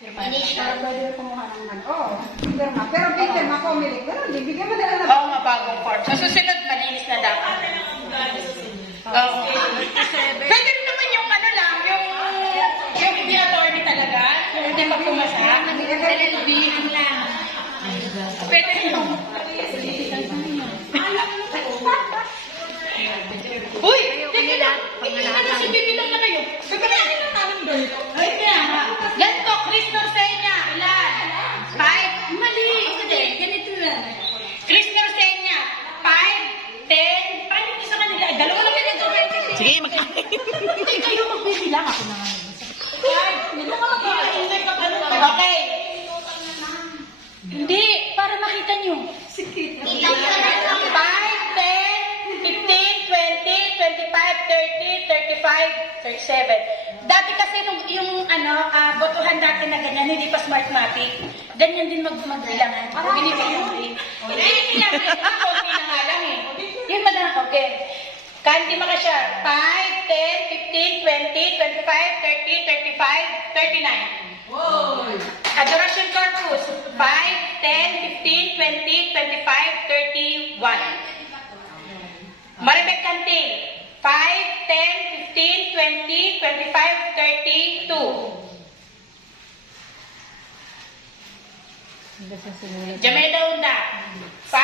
Para pwede kumuha ng ano. Oo, pirma. Pero pirma ko, umilig. Pero hindi, bigyan mo nila na. Oo, mabagong form. Sa susunod, malinis na dapat. Oo. Pwede rin naman yung ano lang, yung attorney talaga. Hindi magpumasa. LLB lang. Pwede rin yung... Uy! Teka lang! Si Bibi lang na kayo. Bibilaan na namin doon. Ay, kaya nga. Ganito, Chris Norsenya. Ilan? 5? Mali. Ganito lang. Chris Norsenya. 5, 10. Paano yung isa kanila? Dalawa lang ganito. Sige, magkakain. Hindi kayo magbibilang. Ako na nga. 5. Okay. Hindi. Para makita nyo. 5, 10, 15, 20, 25, 30, 35, 37. Dati kasi yung botohan dati na ganyan, hindi pa Smartmatic. Ganyan din magbilangan. Binibigyan. Hindi lang. Hindi na nga lang eh. Yun ba na? Okay. Kanti mga siya. 5, 10, 15, 20, 25, 30, 35, 39. Wow. Adoration Corpus. 5, 10, 15, 20, 25, 31. Maribek Cantil, 5, 10, 15, 20, 25, 32. Jamela Unda, 5,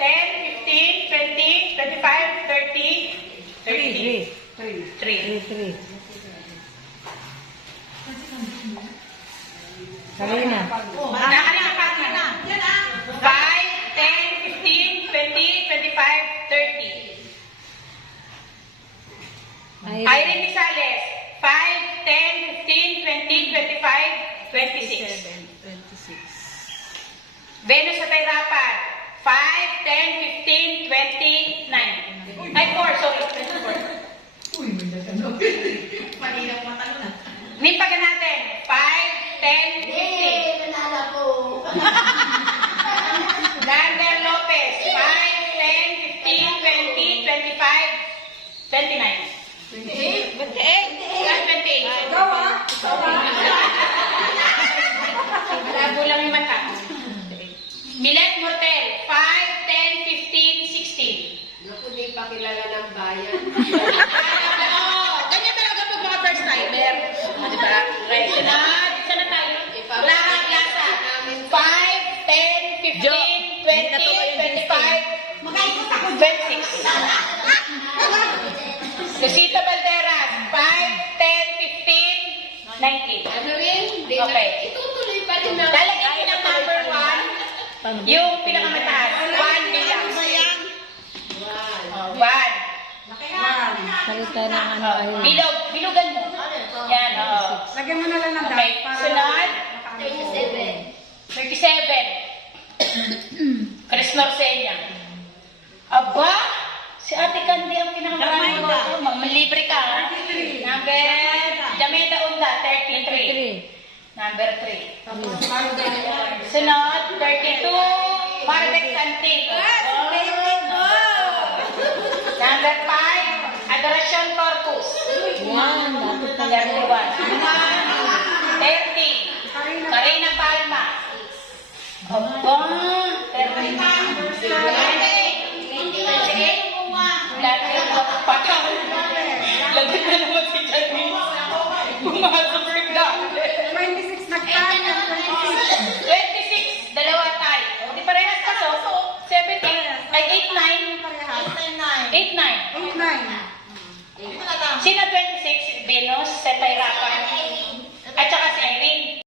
10, 15, 20, 25, 30, 33. Karina. Karina. 5, 10, 15, 20, 25, 30. Irene Misales, 5, 10, 15, 20, 25, 26. Venus sa Tayrapan, 5, 10, 15, 20, 9. Ay, 4, sorry. 4. Uy, may nagano. Malinang matalo na. Nipagan natin, 5, 10, 15. Nanala ko. Lander Lopez, 5, 10, 15, 20, 25, 29. 28? 28. Ikaw ah. Malabo lang yung mata. Milet Mortel, 5, 10, 15, 16. Naku, di pa kilala ng bayan. Ganyan talaga pag mga first timer. Diba? Okay, sunod. Sana tayo. Lahat, lasa. 5, 10, 15, 20, 25, 26. Lucita Valderas, 5, 10, 15, 19. Ano rin? Okay. Itutuloy pa rin na. Lalagyan ko ng number 1, yung pinakamataas. 1 bilang. 1. Salita ng ano ay. Bilugan mo. Yan, oo. Lagyan mo na lang ng Okay, para... sunod. 37. 37. Chris Norsenya. Aba! Si Ate Candy ang pinakamarami ko. Libre ka, ha? Number, Jameda Unda, 33. Number 3. Sunod, 32. Maribek Cantil. Number 5, Adoration Corpus. 31. 30. Karina Palma. Aba! 30. Lagyan na naman si Janice. Pumasok bigla. 26 nagtanya. 26, dalawa tayo. Di parehas ka so? 17, ay 8, 9. 8, 9. 8, 9. Sino 26? Venus, sa Tayrapan.